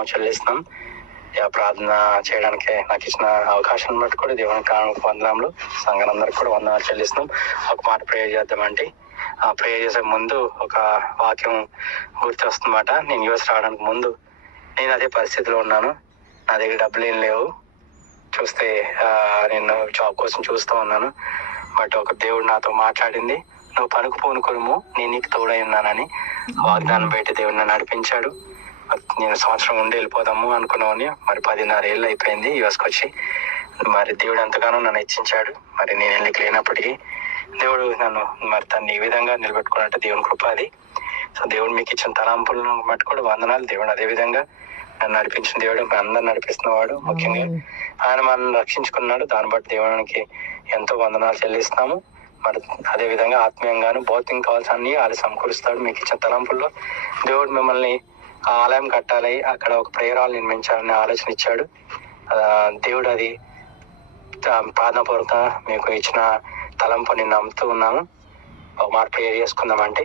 వందనం చెల్లిస్తున్నాం. ప్రార్థన చేయడానికి నాకు ఇచ్చిన అవకాశం బట్టి కూడా దేవునికి వందనాలు. సంఘాలందరికీ కూడా వందనాలు చెల్లిస్తున్నాం. ఒక మాట ప్రేయర్ చేద్దామంటే, ఆ ప్రేయర్ చేసే ముందు ఒక వాక్యం గుర్తు వస్తుందన్నమాట. నేను యూఎస్ రావడానికి ముందు నేను అదే పరిస్థితిలో ఉన్నాను. నా దగ్గర డబ్బులు ఏం లేవు. చూస్తే నేను జాబ్ కోసం చూస్తూ ఉన్నాను. బట్ ఒక దేవుడు నాతో మాట్లాడింది, నువ్వు పనుకు పూనుకొనుము, నేను నీకు తోడై ఉన్నానని వాగ్దానం పెట్టి దేవుడు నన్ను నడిపించాడు. నేను సంవత్సరం ఉండి వెళ్ళిపోదాము అనుకున్నామని, మరి 10.5 ఏళ్ళు అయిపోయింది యూఎస్కి వచ్చి. మరి దేవుడు ఎంతగానో నన్ను హెచ్చించాడు. మరి నేను వెళ్ళి లేనప్పటికీ దేవుడు నన్ను మరి తను ఈ విధంగా నిలబెట్టుకున్నట్టు దేవుని కృప అది. సో దేవుడు మీకు ఇచ్చిన తలాంపులను బట్టి కూడా వందనాలు. దేవుడు అదే విధంగా నన్ను నడిపించిన దేవుడు, అందరు నడిపిస్తున్నవాడు. ముఖ్యంగా ఆయన మనల్ని రక్షించుకున్నాడు. దాన్ని బట్టి దేవునికి ఎంతో వందనాలు చెల్లిస్తున్నాము. మరి అదే విధంగా ఆత్మీయంగాను భౌతికంగా కావాల్సిన అన్ని ఆయన సమకూరుస్తాడు. మీకు ఇచ్చిన తలంపుల్లో దేవుడు మిమ్మల్ని ఆలయం కట్టాలి, అక్కడ ఒక ప్రేయర్ హాల్ నిర్మించాలని ఆలోచన ఇచ్చాడు. దేవుడు అది ప్రార్థనాపూర్వక మీకు ఇచ్చిన తలంపు నేను నమ్ముతూ ఉన్నాను. ఒక మాట ప్రేయర్ చేసుకుందామంటే,